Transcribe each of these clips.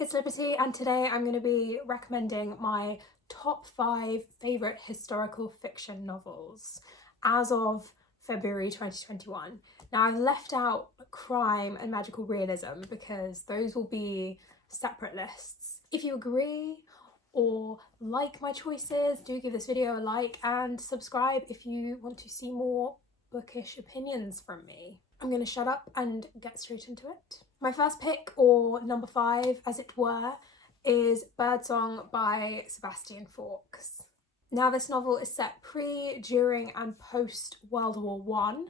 it's Liberty, and today I'm going to be recommending my top 5 favourite historical fiction novels as of February 2021. Now, I've left out crime and magical realism because those will be separate lists. If you agree or like my choices, do give this video a like and subscribe if you want to see more bookish opinions from me. I'm going to shut up and get straight into it. My first pick, or number 5 as it were, is Birdsong by Sebastian Faulks. Now, this novel is set pre, during and post World War One.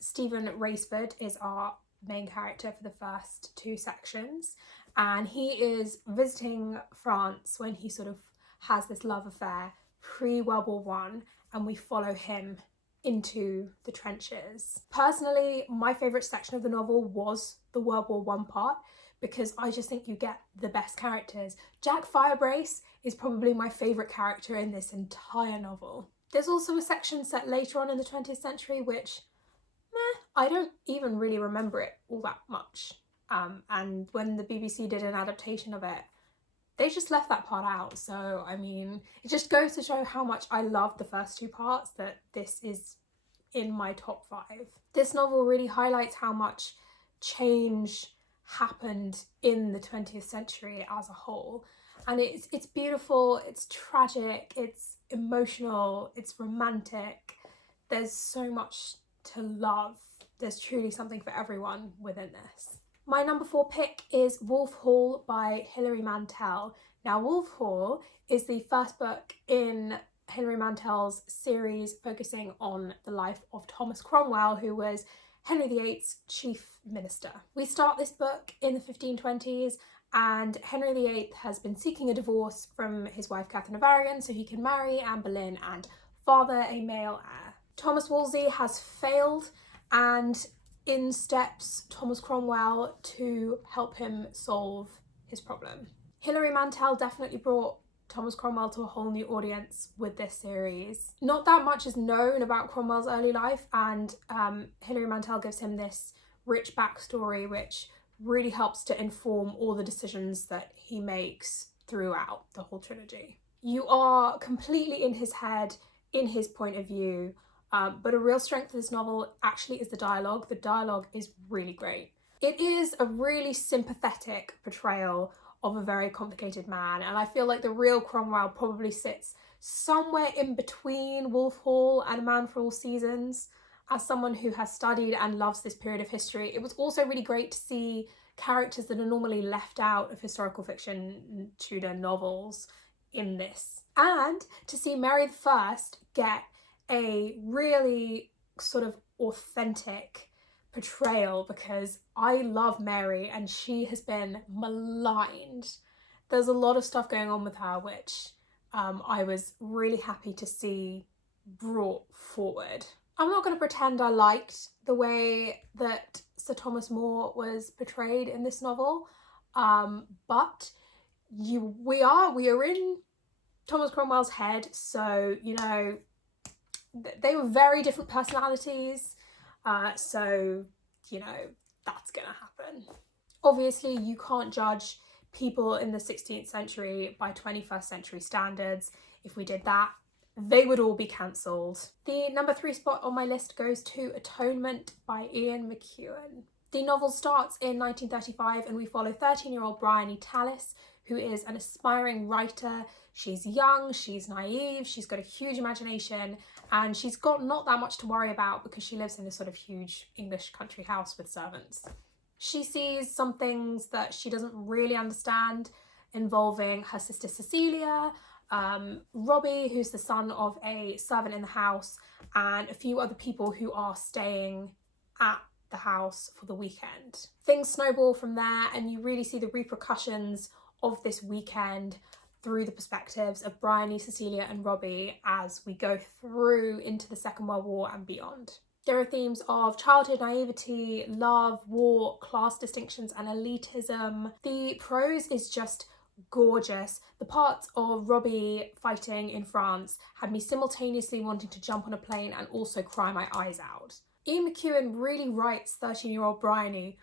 Stephen Raceford is our main character for the first 2 sections, and he is visiting France when he sort of has this love affair pre-World War One, and we follow him into the trenches. Personally, my favourite section of the novel was the World War One part because I just think you get the best characters. Jack Firebrace is probably my favourite character in this entire novel. There's also a section set later on in the 20th century which, I don't even really remember it all that much. And when the BBC did an adaptation of it, they just left that part out. So, I mean, it just goes to show how much I love the first 2 parts that this is in my top 5. This novel really highlights how much change happened in the 20th century as a whole. And it's beautiful, it's tragic, it's emotional, it's romantic. There's so much to love. There's truly something for everyone within this. My number 4 pick is Wolf Hall by Hilary Mantel. Now, Wolf Hall is the first book in Hilary Mantel's series focusing on the life of Thomas Cromwell, who was Henry VIII's chief minister. We start this book in the 1520s, and Henry VIII has been seeking a divorce from his wife Catherine of Aragon so he can marry Anne Boleyn and father a male heir. Thomas Wolsey has failed, and in steps Thomas Cromwell to help him solve his problem. Hilary Mantel definitely brought Thomas Cromwell to a whole new audience with this series. Not that much is known about Cromwell's early life, and Hilary Mantel gives him this rich backstory which really helps to inform all the decisions that he makes throughout the whole trilogy. You are completely in his head, in his point of view. But a real strength of this novel actually is the dialogue. The dialogue is really great. It is a really sympathetic portrayal of a very complicated man, and I feel like the real Cromwell probably sits somewhere in between Wolf Hall and A Man for All Seasons. As someone who has studied and loves this period of history, it was also really great to see characters that are normally left out of historical fiction Tudor novels in this, and to see Mary I get a really sort of authentic portrayal, because I love Mary and she has been maligned. There's a lot of stuff going on with her which I was really happy to see brought forward. I'm not going to pretend I liked the way that Sir Thomas More was portrayed in this novel, but we are in Thomas Cromwell's head, so you know, they were very different personalities, so, you know, that's gonna happen. Obviously, you can't judge people in the 16th century by 21st century standards. If we did that, they would all be cancelled. The number 3 spot on my list goes to Atonement by Ian McEwan. The novel starts in 1935 and we follow 13-year-old Bryony Tallis, who is an aspiring writer. She's young, she's naive, she's got a huge imagination, and she's got not that much to worry about because she lives in this sort of huge English country house with servants. She sees some things that she doesn't really understand involving her sister Cecilia, Robbie, who's the son of a servant in the house, and a few other people who are staying at the house for the weekend. Things snowball from there, and you really see the repercussions of this weekend through the perspectives of Bryony, Cecilia and Robbie as we go through into the Second World War and beyond. There are themes of childhood naivety, love, war, class distinctions and elitism. The prose is just gorgeous. The parts of Robbie fighting in France had me simultaneously wanting to jump on a plane and also cry my eyes out. Ian McEwan really writes 13-year-old Bryony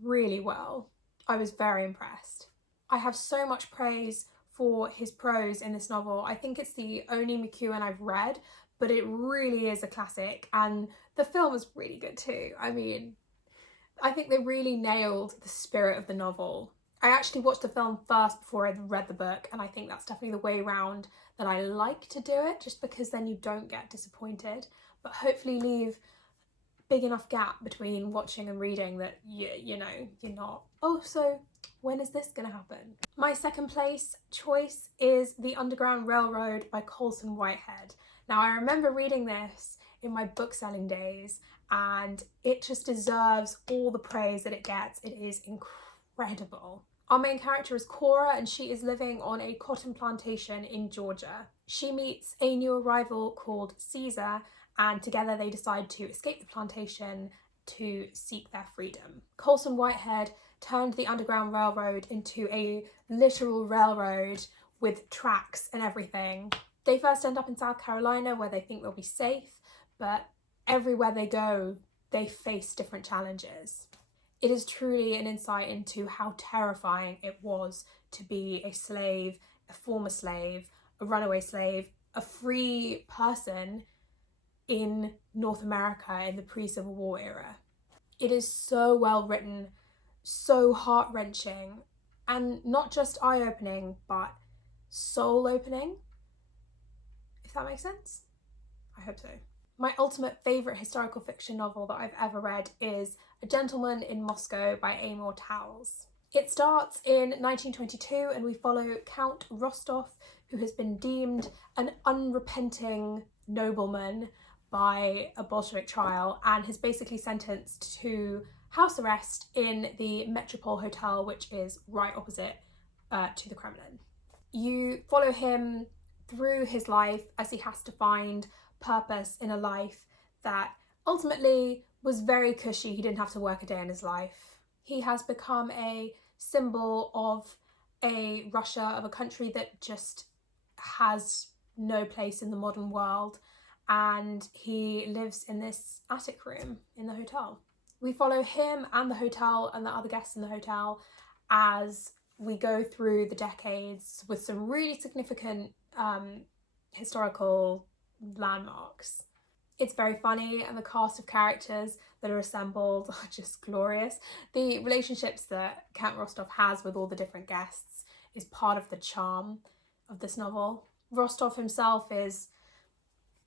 really well. I was very impressed. I have so much praise for his prose in this novel. I think it's the only McEwan I've read, but it really is a classic, and the film is really good too. I mean, I think they really nailed the spirit of the novel. I actually watched the film first before I read the book, and I think that's definitely the way round that I like to do it, just because then you don't get disappointed, but hopefully leave big enough gap between watching and reading that you know, you're not, oh, so when is this gonna happen? My second place choice is The Underground Railroad by Colson Whitehead. Now, I remember reading this in my bookselling days, and it just deserves all the praise that it gets. It is incredible. Our main character is Cora, and she is living on a cotton plantation in Georgia. She meets a new arrival called Caesar, and together they decide to escape the plantation to seek their freedom. Colson Whitehead turned the Underground Railroad into a literal railroad with tracks and everything. They first end up in South Carolina, where they think they'll be safe, but everywhere they go, they face different challenges. It is truly an insight into how terrifying it was to be a slave, a former slave, a runaway slave, a free person in North America in the pre-Civil War era. It is so well written, so heart-wrenching, and not just eye-opening, but soul-opening, if that makes sense. I hope so. My ultimate favourite historical fiction novel that I've ever read is A Gentleman in Moscow by Amor Towles. It starts in 1922 and we follow Count Rostov, who has been deemed an unrepenting nobleman by a Bolshevik trial and is basically sentenced to house arrest in the Metropole Hotel, which is right opposite to the Kremlin. You follow him through his life as he has to find purpose in a life that ultimately was very cushy. He didn't have to work a day in his life. He has become a symbol of a Russia, of a country that just has no place in the modern world, and he lives in this attic room in the hotel. We follow him and the hotel and the other guests in the hotel as we go through the decades with some really significant historical landmarks. It's very funny, and the cast of characters that are assembled are just glorious. The relationships that Count Rostov has with all the different guests is part of the charm of this novel. Rostov himself is,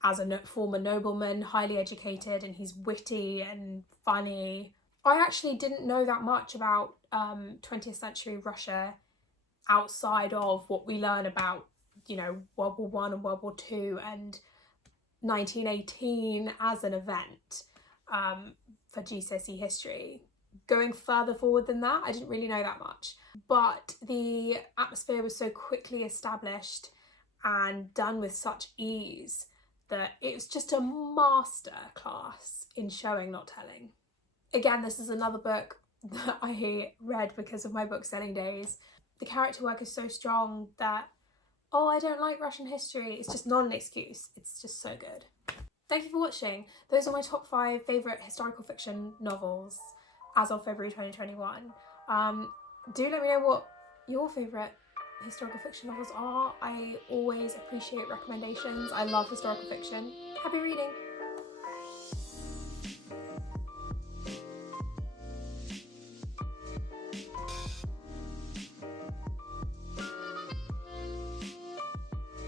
as a former nobleman, highly educated, and he's witty and funny. I actually didn't know that much about 20th century Russia outside of what we learn about, you know, World War One and World War Two and 1918 as an event for GCSE history. Going further forward than that, I didn't really know that much. But the atmosphere was so quickly established and done with such ease that it was just a master class in showing, not telling. Again, this is another book that I read because of my bookselling days. The character work is so strong that, oh, I don't like Russian history, it's just not an excuse. It's just so good. Thank you for watching. Those are my top 5 favourite historical fiction novels as of February 2021. Do let me know what your favourite historical fiction novels are. I always appreciate recommendations. I love historical fiction. Happy reading!